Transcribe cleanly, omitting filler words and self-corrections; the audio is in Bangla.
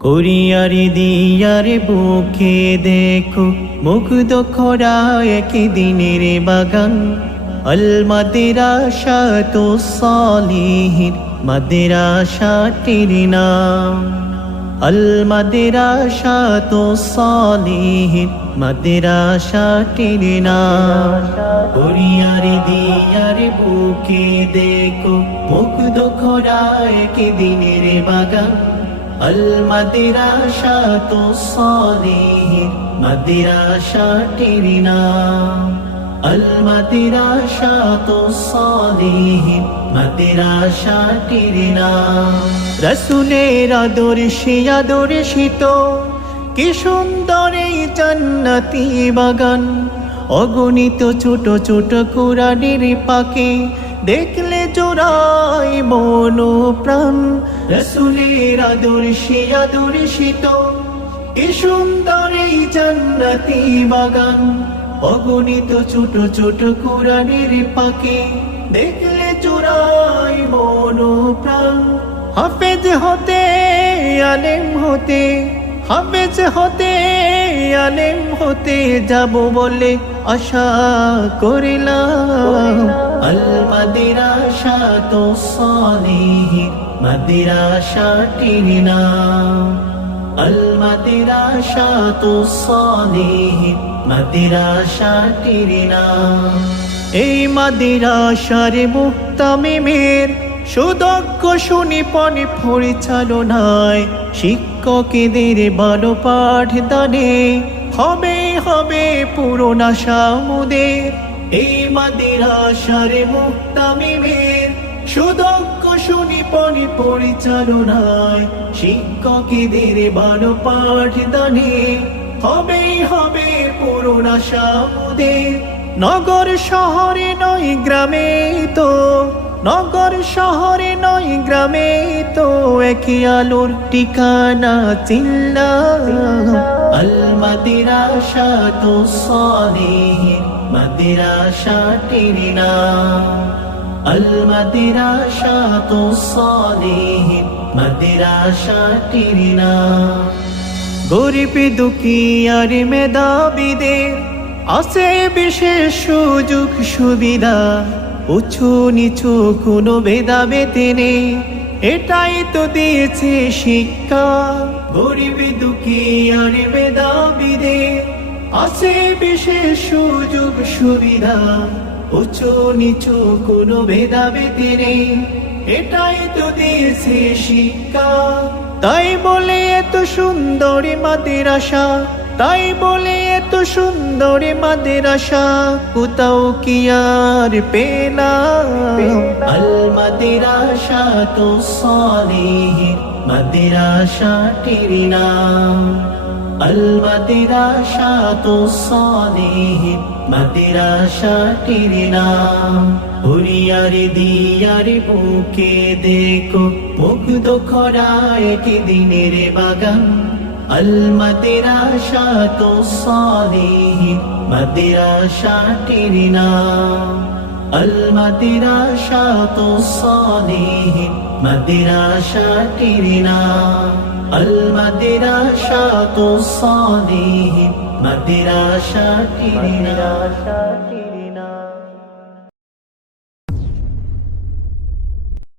কোরিয়ার দিয়ার বুকে দেখো মুগ্ধ খরা একদিনের বাগান। আল মাদ্রাসাতু সালিহিন মাদ্রাসাটির নাম। আল মাদ্রাসাতু সালিহিন মাদ্রাসাটির নাম। কোরিয়ার দিয়ার বুকে দেখো মুগ্ধ খরা একদিনের বাগান। আল মাদ্রাসাতু সালিহিন মাদ্রাসাটির নাম। আল মাদ্রাসাতু সালিহিন মাদ্রাসাটির নাম। রাসূলের আদর্শে আদর্শিত কি সুন্দর এই জান্নাতি বাগান। অগণিত ছোট ছোট কোরআনের পাখি দেখলে জোড়ায় মন প্রাণ। রাসূলের আদর্শে আদর্শিত কি সুন্দর এই জান্নাতি বাগান। অগণিত ছোট ছোট কোরআনের পাখি দেখলে জোড়ায় মন প্রাণ। হাফেজ হতে আলেম হতে, হাফেজ হতে আলেম হতে যাব বলে আশা করিলাম। আল মাদ্রাসাতু সালিহিন মাদ্রাসাটির নাম। আল মাদ্রাসাতু সালিহিন মাদ্রাসাটির নাম। এই মাদ্রাসার মুহতামিমের সুদক্ষ সুনিপুণ পরিচালনায় শিক্ষকদের ভালো পাঠদানে হবে হবে পূরণ আশা মোদের। এই মাদ্রাসার মুহতামিমের সুদক্ষ সুনিপুণ পরিচালনায় শিক্ষকদের ভালো পাঠদানে হবে হবে পূরণ আশা মোদের। নগর শহরে নয় গ্রামে তো, নগর শহরে নয় গ্রামে তো একই আলোর ঠিকানা চিনলাম। আল মাদ্রাসাতু সালিহিন মাদ্রাসাটির নাম। আল মাদ্রাসাতু সালিহিন মাদ্রাসাটির নাম। গরিব দুঃখী আর মেধাবীদের আছে বিশেষ সুযোগ সুবিধা। উঁচু নিচু কোনো ভেদাভেদ নেই, এটাই তো দিয়েছে শিক্ষা। গরিব দুঃখী আর মেধাবীদের আছে বিশেষ সুযোগ সুবিধা। উঁচু নিচু কোনো ভেদাভেদ নেই, এটাই তো দিয়েছে শিক্ষা। তাই বলে এত সুন্দর মাদ্রাসা, তাই বলে এত সুন্দর মাদ্রাসা কোথাও কি আর পেলাম। আল মাদ্রাসাতু সালিহিন মাদ্রাসাটির নাম। আল মাদ্রাসাতু সালিহিন মাদ্রাসাটির নাম। হুরিয়ার দিয়ার বুকে দেখো মুগ্ধ খরা একদিনের বাগান। আল মাদ্রাসাতু সালিহিন মাদ্রাসাটির নাম। আল মাদ্রাসাতু সালিহিন মাদ্রাসাটির নাম। আল মাদ্রাসাতু সালিহিন মাদ্রাসাটির নাম।